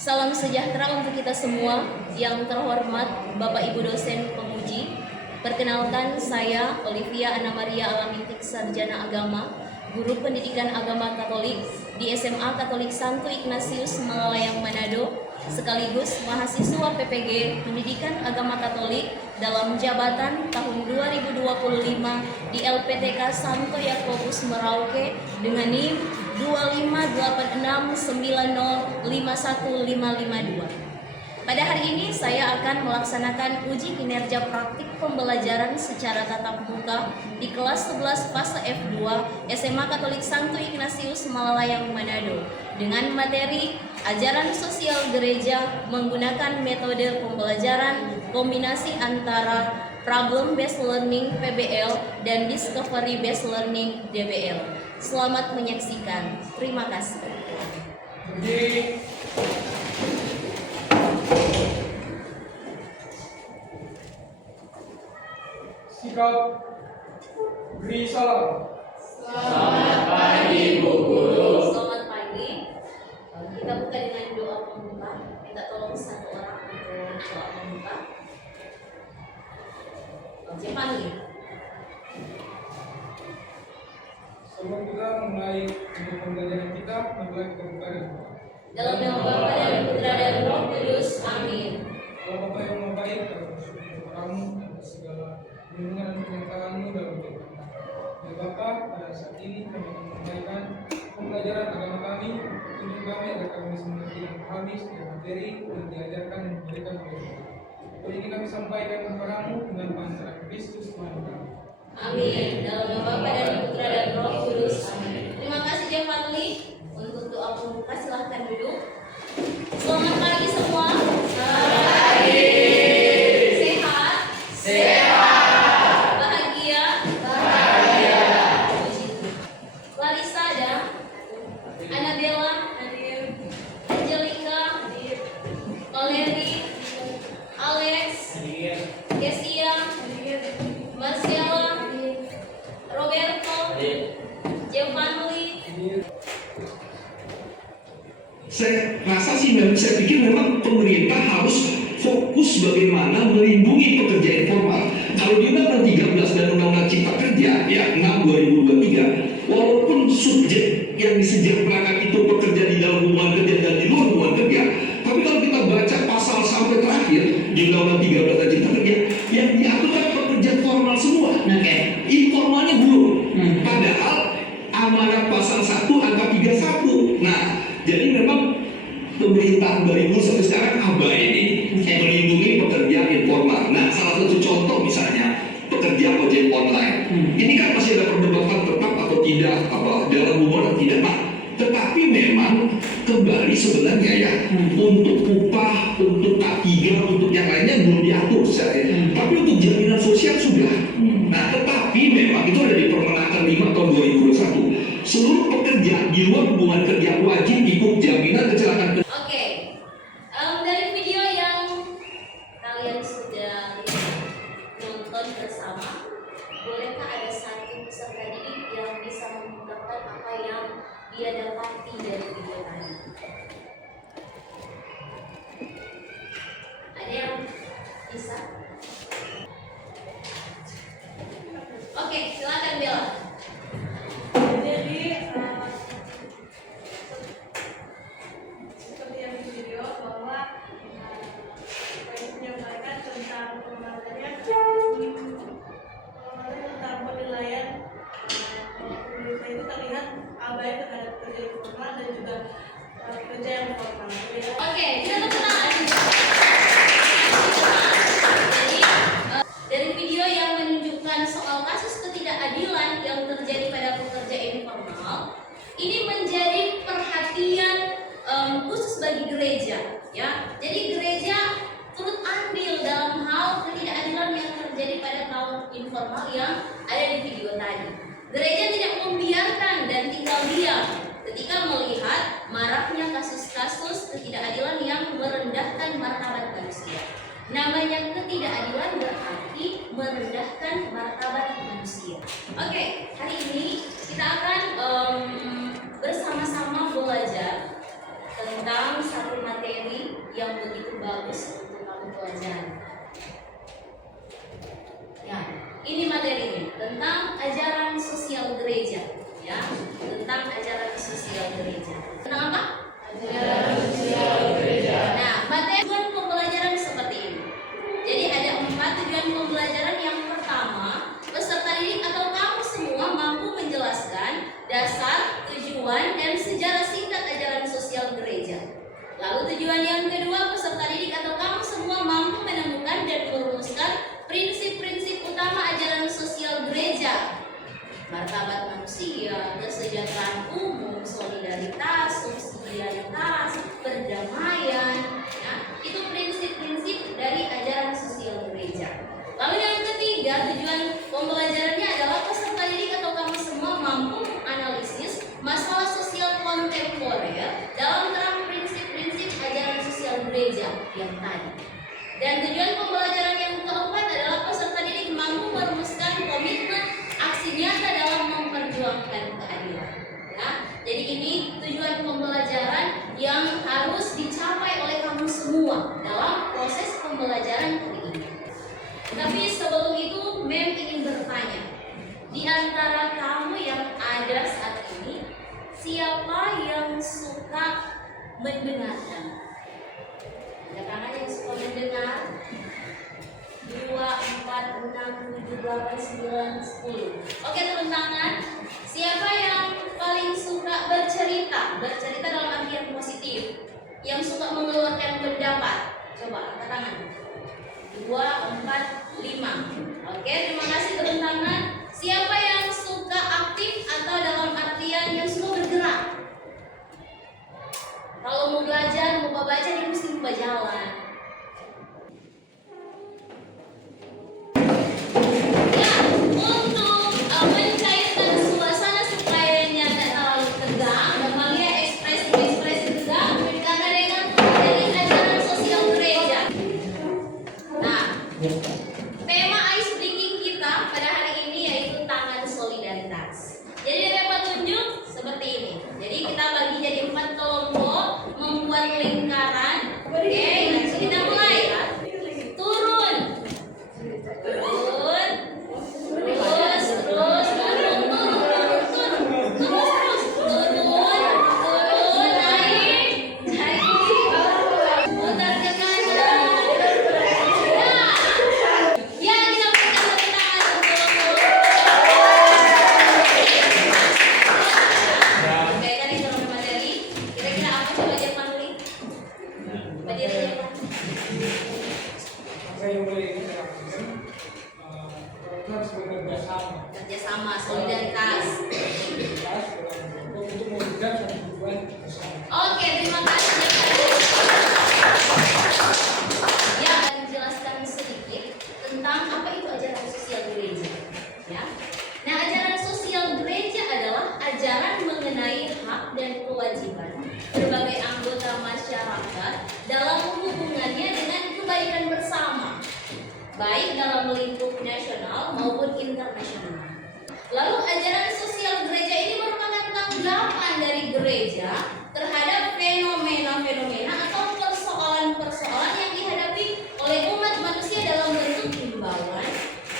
Salam sejahtera untuk kita semua. Yang terhormat Bapak Ibu dosen penguji, perkenalkan saya Olivia Anna Maria Alamintik, sarjana agama, guru pendidikan agama Katolik di SMA Katolik Santo Ignatius Malalayang Manado, sekaligus mahasiswa PPG Pendidikan Agama Katolik dalam jabatan tahun 2025 di LPTK Santo Yakobus Merauke dengan NIM 25869051552. Pada hari ini saya akan melaksanakan uji kinerja praktik pembelajaran secara tatap muka di kelas 11 fase F2 SMA Katolik Santo Ignatius Malalayang Manado dengan materi ajaran sosial gereja menggunakan metode pembelajaran kombinasi antara problem based learning PBL dan discovery based learning DBL. Selamat menyaksikan. Terima kasih. Sikap beri salam. Selamat pagi Bu Guru. Selamat pagi. Kita buka dengan doa pembuka. Minta tolong satu orang untuk doa pembuka. Jepang. Sebelum kita mulai untuk pembelajaran kita, marilah kita buka dengan doa. Dalam nama Bapa dan Putra dan Roh Kudus. Amin. Allah Bapa yang Maha Baik, kami bersyukur kepada Kamu atas segala lindungan dan penyertaan-Mu dalam hidup kami. Ya Bapa, pada saat ini kami akan menyampaikan pembelajaran agama kami, tujuan kami agar kami bisa mengerti dan memahami setiap materi yang diajarkan dan diberikan oleh Tuhan. Hal ini kami sampaikan kepada-Mu dengan pantaran Kristus Tuhan kami. Amin. Dalam nama Bapa dan Putra dan Roh Kudus. Amin. Terima kasih Jepangli untuk doa pembuka. Silahkan duduk. Selamat pagi semua. Selamat pagi. Sehat. Sehat. Bahagia. Bahagia. Puji Tuhan. Larissa ada. Annabella. Angelica. Valeri. Alex. Kesia. Marcella. Roberto. Giovanni. Saya rasa sih, saya pikir memang pemerintah harus fokus bagaimana melindungi pekerja informal. Kalau di Undang-Undang 13 dan Undang-Undang Cipta Kerja ya 6/2023, walaupun subjek yang disejahterakan itu pekerja di dalam hubungan kerja dan di luar hubungan kerja, tapi kalau kita baca pasal sampai terakhir di Undang-Undang 13 dan Cipta Kerja, yang diatur kan pekerja formal semua. Informalnya belum. Padahal amanat pasal 1 angka 31. Nah, jadi memang pemerintah 2000 sampai sekarang abai ini melindungi pekerja informal. Nah, salah satu contoh misalnya pekerja ojek online. Ini kan masih ada perdebatan tetap atau tidak, apa dalam hubungan atau tidak. Nah, tetapi memang kembali sebenarnya ya untuk upah, untuk K3, untuk yang lainnya belum diatur saya. Tapi untuk jaminan sosial sudah. Nah, tetapi memang itu ada di Permenaker 5 tahun 2021. Seluruh pekerja di luar hubungan kerja wajib ikut jaminan kecelakaan kerja. Oke. Dari video yang kalian sudah nonton bersama, bolehkah ada satu peserta didik yang bisa mengungkapkan apa yang dia dapati dari video tadi? Ada yang bisa? Oke, silakan Bella. Jadi seperti yang di video bahwa saya menyampaikan tentang pengembangannya tentang penilaian pemerintah itu terlihat abai terhadap pekerja informal dan juga pekerja yang formal. Oke, kita tepuk tangan. Jadi dari video yang menunjukkan soal kasus ketidakadilan yang terjadi pada pekerja informal, ini menjadi perhatian khusus bagi gereja, ya. Jadi gereja turut andil dalam hal ketidakadilan yang terjadi pada kaum informal yang ada di video tadi. Gereja tidak membiarkan dan tinggal diam ketika melihat maraknya kasus-kasus ketidakadilan yang merendahkan martabat manusia. Namanya ketidakadilan berarti merendahkan martabat manusia. Oke, hari ini kita akan bersama-sama belajar tentang satu materi Tujuan yang kedua, peserta didik atau kamu semua mampu menemukan dan merumuskan prinsip-prinsip utama ajaran sosial gereja. Martabat manusia, kesejahteraan umum, solidaritas, subsidiaritas, perdamaian, ya, itu prinsip-prinsip dari ajaran sosial gereja. Lalu yang ketiga, tujuan pembelajarannya adalah peserta didik atau kamu semua mampu menganalisis masalah sosial kontemporer dalam terang prinsip-prinsip ajaran sosial gereja yang tadi. Dan tujuan pembelajaran yang keempat adalah peserta didik mampu merumuskan komitmen aksi nyata dalam memperjuangkan keadilan. Ya, jadi ini tujuan pembelajaran yang harus dicapai oleh kamu semua dalam proses pembelajaran kali ini. Tapi sebelum itu, Mem ingin bertanya, di antara kamu yang ada saat ini, siapa yang suka mendengarkan? Ada tangan yang suka mendengar? 2, 4, 6, 7, 8, 9, 10. Oke, turun tangan. Siapa yang paling suka bercerita? Bercerita dalam arti yang positif, yang suka mengeluarkan pendapat. Coba angkat tangan. 2, 4, 5. Oke, terima kasih, turun tangan. Siapa yang suka aktif atau dalam artian yang suka bergerak? Kalau mau belajar, mau baca, dia mesti buka jalan. Ya, untuk mencairkan suasana supaya tidak terlalu tegang, berbagai ekspresi-ekspresi tegang karena dengan dari ajaran sosial gereja. Nah, tema ice breaking kita pada hari ini yaitu tangan solidaritas. Jadi dapat tunjuk seperti ini. Jadi kita bagi jadi 4 kelompok, membuat lingkaran. Oke, kita mulai. Turun. Turun. Terus, turun. Turun, naik. Putar ke kanan. Ya, kita berikan tepuk tangan untuk Oke, tadi turun materi. Kira-kira apa coba Jerman nulis? Materi Jerman. Saya mulai mengatakan kita harus bekerja sama. Kerjasama, solidaritas. Untuk mewujudkan satu tujuan bersama. Oke, terima kasih. Ya, akan menjelaskan sedikit tentang apa itu ajaran sosial gereja. Ya. Nah, ajaran sosial gereja adalah ajaran mengenai hak dan kewajiban berbagai anggota masyarakat dalam hubungannya dengan kebaikan bersama, baik dalam lingkup nasional maupun internasional. Lalu ajaran sosial gereja ini merupakan tanggapan dari gereja terhadap fenomena-fenomena atau persoalan-persoalan yang dihadapi oleh umat manusia dalam bentuk himbauan,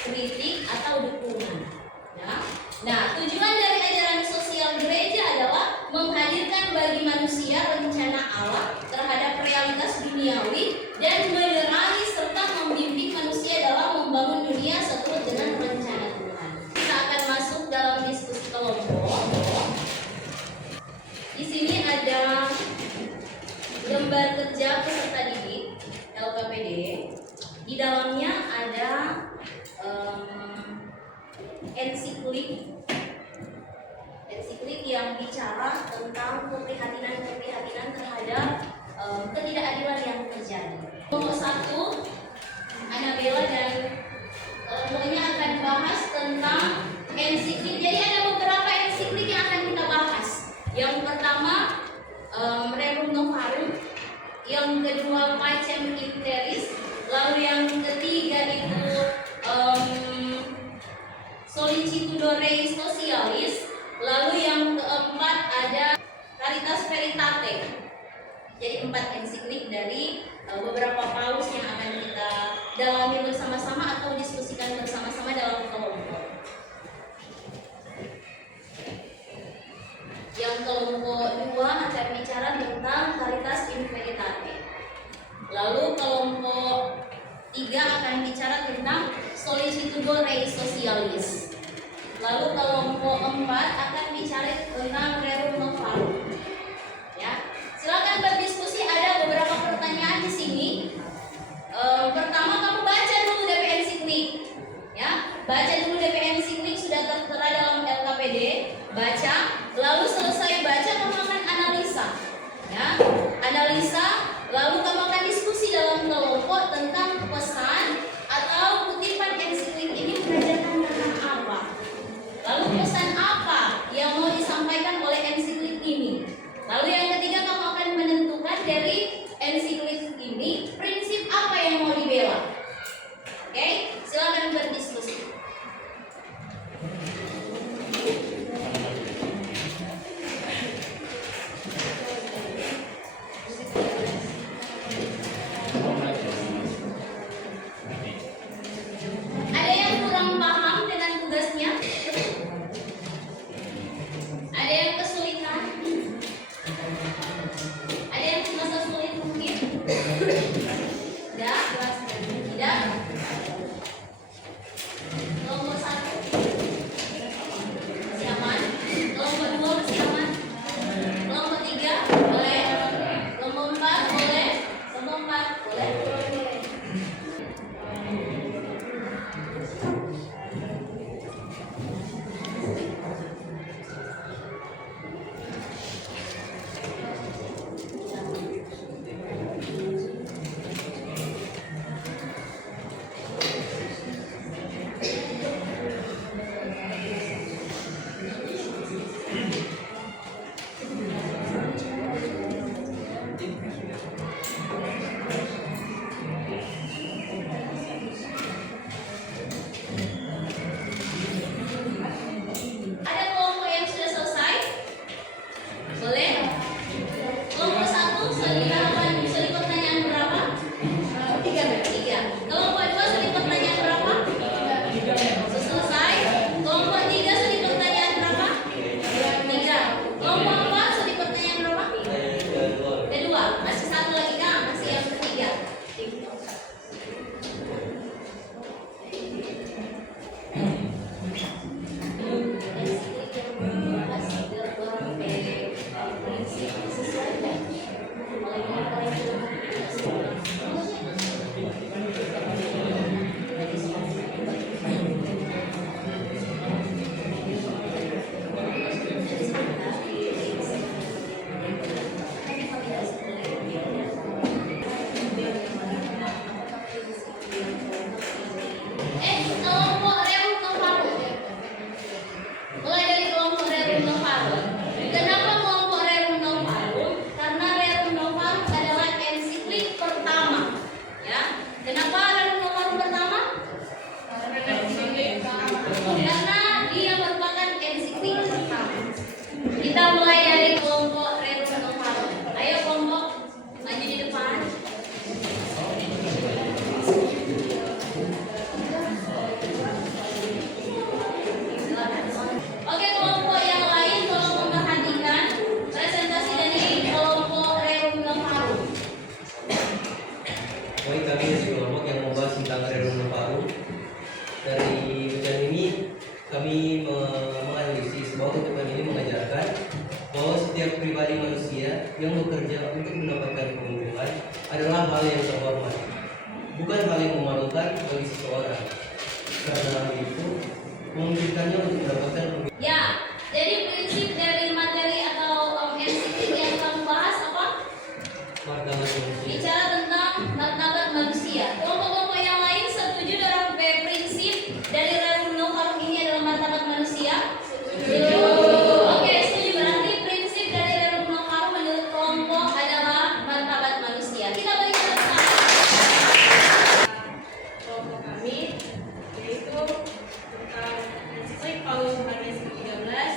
kritik, atau dukungan. Ya. Nah, tujuan dari ajaran sosial gereja adalah menghadirkan bagi manusia rencana Allah terhadap realitas duniawi dan menerangi serta membimbing manusia dalam membangun dunia seturut dengan rencana Tuhan. Kita akan masuk dalam diskusi kelompok. Di sini ada lembar kerja peserta didik LKPD. Di dalamnya ada ensiklik yang bicara tentang keprihatinan terhadap ketidakadilan yang terjadi. Nomor 1, Anabella dan kelompoknya akan bahas tentang ensiklik. Jadi ada beberapa ensiklik yang akan kita bahas. Yang pertama Rerum Novarum, yang kedua Pacem in Terris, lalu yang ketiga itu Solicitudo Rei Socialis, lalu yang keempat ada Caritas Veritate. Jadi 4 ensiklik dari beberapa paus yang akan kita dalami bersama-sama atau diskusikan bersama-sama dalam kelompok. Yang kelompok 2 akan bicara tentang Caritas in Veritate. Lalu kelompok 3 akan bicara tentang Solicitudo Rei Socialis. Lalu kelompok 4 akan bicara tentang Rerum Novarum. Ya, silakan berdiskusi. Ada beberapa ensiklik ini prinsip apa yang mau dibela? Oke, silakan berdiskusi. Ada yang kurang paham dengan tugasnya? Ada yang kesulitan? Ada yang merasa sulit mungkin? Tidak? Tidak? Kelompok 1 masih aman? Kelompok 2 masih aman? Kelompok 3 boleh? Kelompok 4 boleh? Kelompok 4 boleh? Ada kelompok yang sudah selesai? Boleh? Kelompok 1 selip pertanyaan berapa? 3. Kelompok 2 selip pertanyaan berapa? Sudah selesai. Kelompok 3 selip pertanyaan berapa? 3. Kelompok 4 selip pertanyaan berapa? Kedua. Masih satu lagi kan? Masih yang ketiga. Kelompok Rerum Novarum. Mulai dari kelompok Rerum Novarum. Kenapa kelompok Rerum Novarum? Karena Rerum Novarum adalah ensiklik pertama. Ya. Kenapa Rerum Novarum pertama? Karena dia merupakan ensiklik pertama. Kita mulai dari kelompok Rerum Novarum. Ayo kelompok maju di depan. Oke, kelompok yang lain tolong memperhatikan presentasi dari kelompok Rerum Novarum. Baik, kami dari kelompok yang membahas tentang Rerum Novarum. Dari ujian ini kami menganalisis bahwa ketentuan ini mengajarkan bahwa setiap pribadi manusia yang bekerja untuk mendapatkan keuntungan adalah hal yang terhormat, bukan hal yang memalukan bagi seseorang. Karena hal itu memungkinkannya untuk mendapatkan Ya, jadi prinsip dari materi atau ensiklik yang kita bahas apa? martabat manusia. Bicara tentang martabat manusia. Kelompok-kelompok yang lain setuju dengan prinsip dari Rerum Novarum ini adalah martabat manusia? Setuju. Oke, setuju. Berarti prinsip dari Rerum Novarum menurut kelompok adalah martabat manusia. Kita berikan tepuk tangan. Kelompok kami yaitu tentang ensiklik Paulus Yohanes ke-13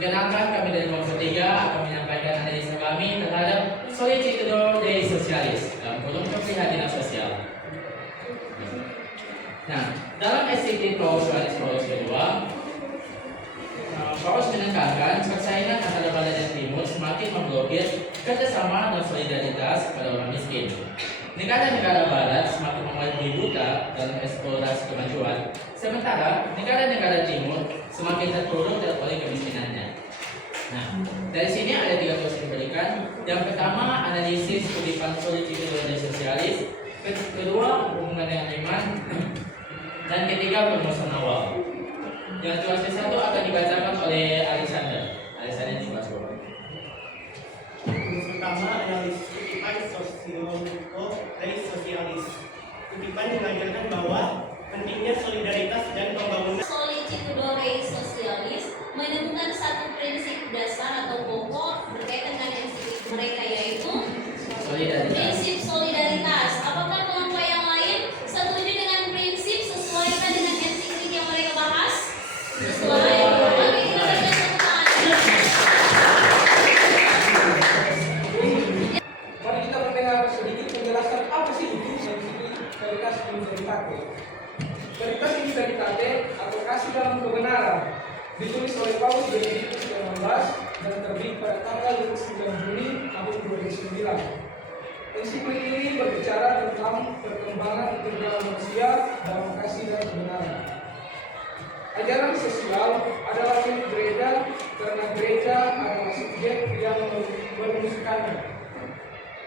Perkenalkan, kami dari kelompok 3 akan menyampaikan analisa kami terhadap Solicitudo Dei Socialis dalam kurung keprihatinan sosial. Nah, dalam SCT Paulus Yohanes Paulus kedua, Paulus menekankan persaingan antara Barat dan Timur semakin memblokir kerjasama dan solidaritas kepada orang miskin. Negara-negara Barat semakin memulai buta dalam eksplorasi kemajuan, sementara negara-negara Timur semakin terpuruk oleh kemiskinannya. Nah, dari sini ada 3 tugas yang diberikan. Yang pertama, analisis kutipan Solicitudo Dei Socialis. Kedua, hubungan dengan iman. Dan ketiga, perumusan awal. Yang tugas ke-1 akan dibacakan oleh Alexander. Alexander tugas dua. Tugas pertama, analisis kutipan Solicitudo Dei Socialis. Kutipan mengajarkan bahwa pentingnya solidaritas dan pembangunan. Solicitudo Dei Socialis menemukan satu prinsip dasar atau pokok berkaitan dengan ensiklik mereka, yaitu Solidaritas. prinsip solidaritas. Apakah kelompok yang lain setuju dengan prinsip sesuaikan dengan ensiklik yang mereka bahas? Sesuai. Oke, kita berikan tepuk tangan. Mari kita mendengar sedikit penjelasan apa sih itu ensiklik Veritas Veritate. Veritas Veritate atau kasih dalam kebenaran ditulis oleh Paulus Benedictus ke-16 dan terbit pada tanggal 29 Juni tahun 2009. Ensiklik ini berbicara tentang perkembangan integral manusia dalam kasih dan kebenaran. Ajaran sosial adalah milik gereja karena gereja adalah subjek yang merumuskannya,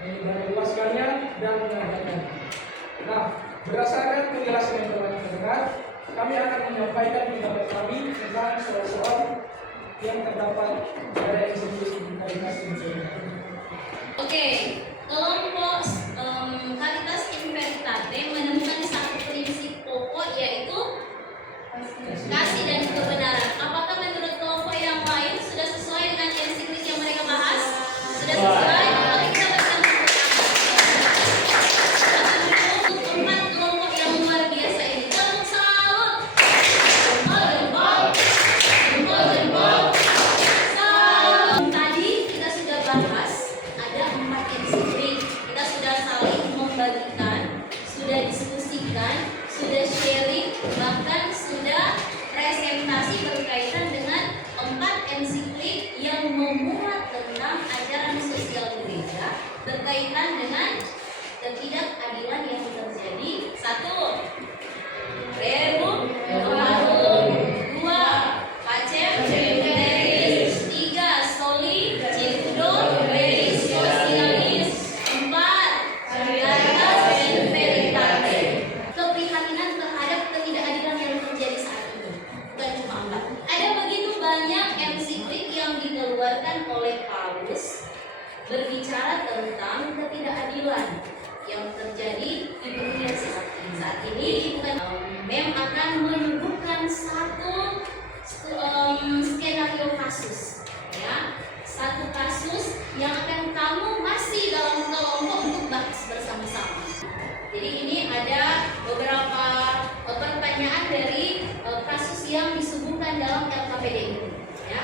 menyebarluaskannya dan menegakkannya. Nah, berdasarkan penjelasan yang telah terdengar, kami akan menyampaikan pendapat kami tentang soal-soal yang terdapat pada ensiklik Veritas Veritate. Oke, kelompok Caritas in Veritate menemukan satu prinsip pokok, yaitu kasih dan kebenaran. Apakah menurut kelompok yang lain sudah sesuai dengan ensiklik yang mereka bahas? Sudah sesuai? Oke, kita berikan tepuk tangan. Untuk 4 kelompok yang luar biasa ini, tepuk salut. Jempol. Salut. Tadi kita sudah bahas ada 4 ensiklik. Kita sudah saling membagikan, sudah diskusikan, sudah sharing, bahkan sudah presentasi berkaitan dengan 4 ensiklik yang memuat tentang ajaran sosial gereja berkaitan dengan ketidakadilan yang terjadi. 1. Rerum Novarum. 2. Pacem Terris. 3. Solicitudo Dei Socialis. 4. Caritas in Veritate. Keprihatinan terhadap ketidakadilan yang terjadi saat ini. Bukan cuma 4. Ada begitu banyak ensiklik yang dikeluarkan oleh Paulus berbicara tentang ketidakadilan yang terjadi di dunia saat ini. Mem akan menyuguhkan satu skenario kasus, ya, satu kasus yang akan kamu masih dalam kelompok untuk bahas bersama-sama. Jadi ini ada beberapa pertanyaan dari kasus yang disuguhkan dalam LKPD ini, ya.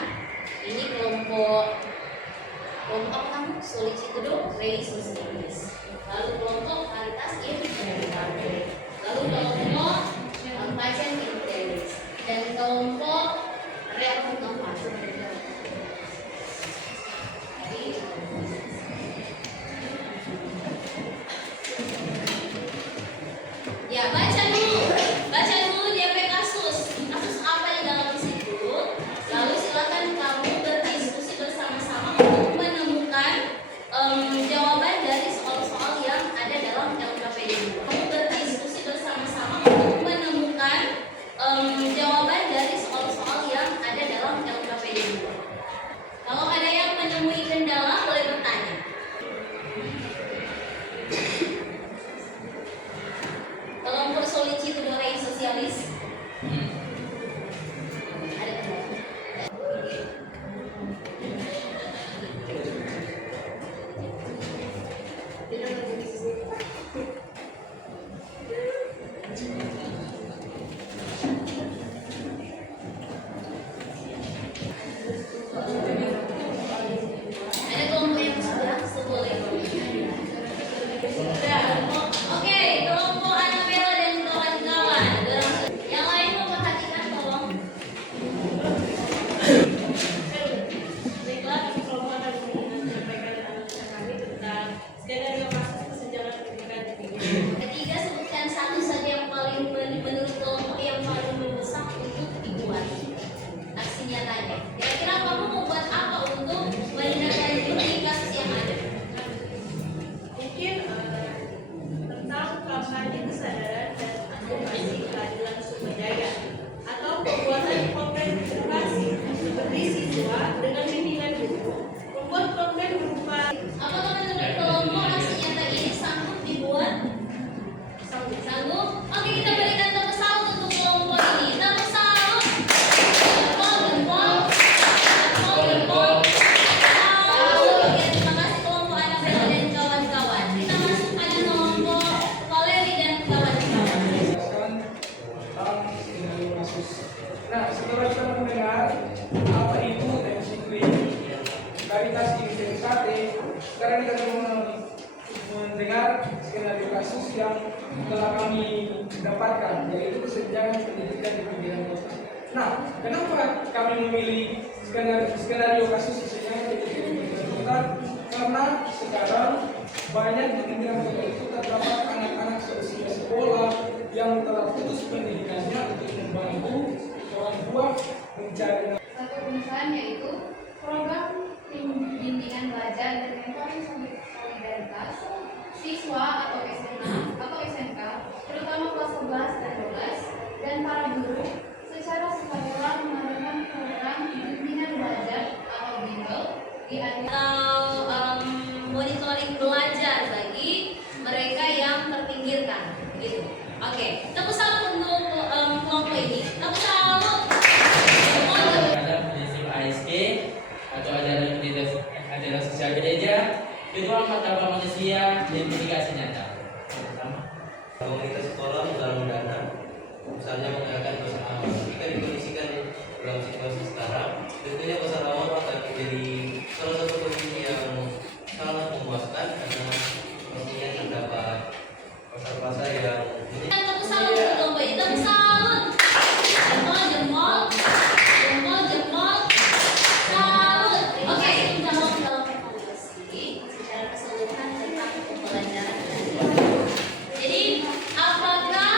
Ini kelompok apa kamu? Solicitudo Dei Socialis. Lalu kelompok Caritas in Veritate. Lalu kelompok Pacem Terris dan kelompok Rerum Novarum. Ya, baca dulu DP kasus apa di dalam situ. Lalu silakan kamu berdiskusi bersama-sama untuk menemukan jawaban dari soal-soal yang ada dalam LKPD. Kamu berdiskusi bersama-sama untuk menemukan jawaban dari soal-soal sekarang kita mendengar skenario kasus yang telah kami dapatkan, yaitu kesenjangan pendidikan di pinggiran kota. Nah, kenapa kami memilih skenario kasus kesenjangan pendidikan di pinggiran kota? Karena sekarang banyak di pinggiran kota itu terdapat anak-anak seusia sekolah yang telah putus pendidikannya untuk membantu orang tua mencari. Satu perusahaan yaitu program bimbingan belajar dan mentoring solidaritas siswa atau SMA atau SMK, terutama kelas 11 dan 12, dan para guru secara sukarela mengadakan program bimbingan belajar atau BIMBEL di atau monitoring belajar bagi mereka yang terpinggirkan, gitu. Oke, tepuk salut untuk kelompok ini. Tepuk salut. Ada prinsip ASG atau ajaran sosial gereja. Kedua, martabat manusia dan dedikasi nyata. Pertama, Komunitas sekolah menggalang dana, misalnya mengadakan bersama. Jika dikondisikan dalam situasi sekarang, tentunya bersama akan menjadi salah satu kondisi yang sangat memuaskan karena pastinya terdapat pasar-pasar yang Tepuk salut untuk kelompok ini. Tepuk salut. Jempol, jempol, jempol, jempol. Salut. Oke, kita mau dalam evaluasi secara keseluruhan tentang pembelajaran. Jadi, apakah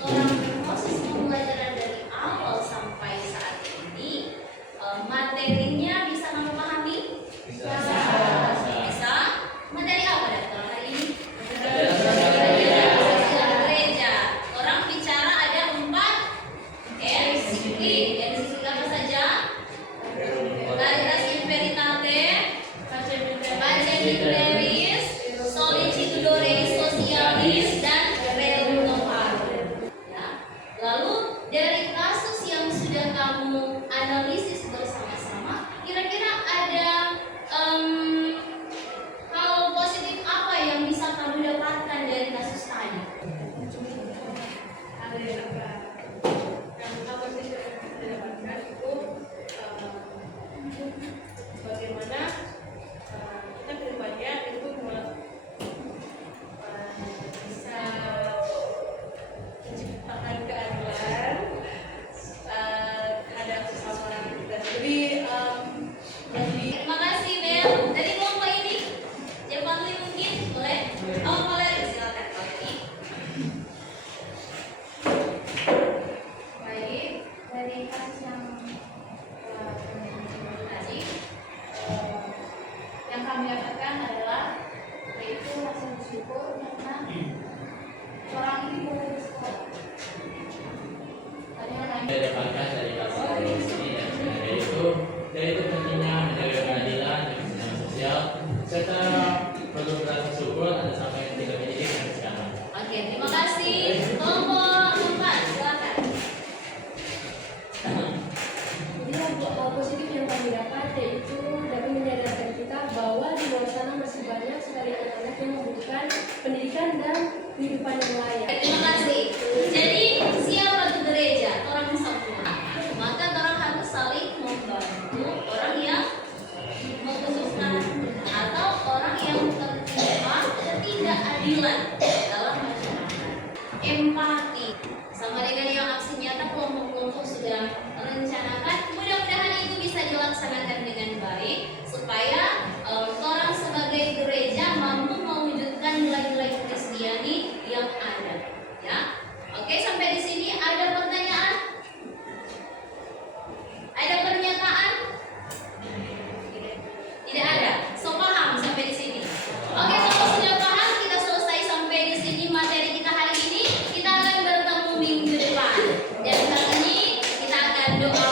orang proses pembelajaran dari awal sampai saat ini materinya bisa kamu pahami? bisa Bisa. Materi apa dokter hari ini? Ajaran Sosial gereja. Orang bicara ada 4 NCP. NCP apa saja? Caritas in Veritate, Pacem in Brevis, Solicitudo Dei Socialis, dan Rerum Novarum. Ya. Lalu dari kasus yang sudah kamu analisis bersama-sama, kira-kira ada hal positif apa yang bisa kamu dapatkan dari kasus tadi? Ada yang apa sih yang kita dapatkan itu bagaimana kita kedepannya itu bisa menciptakan keadilan terhadap sesama kita. Jadi Terima kasih Bel. Dari kelompok ini, Jepang mungkin boleh? Oh boleh, silakan Pak. baik dari kasus yang Tadi, yang kami dapatkan adalah yaitu rasa bersyukur karena orang ini boleh bersekolah. Tadi yang kami saya dapatkan dari kasus ini yaitu pentingnya menjaga keadilan dan kesenjangan sosial serta perlu berasa syukur ada sampai yang tidak mendidik sampai sekarang. oke, terima kasih. Kelompok 4, silakan. Jadi hal positif yang kami dapat yaitu dapat menyadarkan kita bahwa di luar sana masih banyak sekali anak-anak yang membutuhkan pendidikan dan kehidupan yang layak. Terima kasih. Jadi siapa itu gereja? Orang sempurna. Maka orang harus saling membantu orang yang membutuhkan atau orang yang tertimpa ketidakadilan dalam masyarakat. Empati sama dengan yang aksi nyata kelompok-kelompok sudah rencanakan. Mudah-mudahan itu bisa dilaksanakan dengan baik supaya orang sebagai gereja mampu mewujudkan nilai-nilai Kristiani yang ada. Ya, oke sampai di sini ada pertanyaan? Ada pernyataan? Tidak ada. So paham sampai di sini. Oke, kalau sudah paham kita selesai sampai di sini materi kita hari ini. Kita akan bertemu minggu depan. Dan kali ini kita akan doa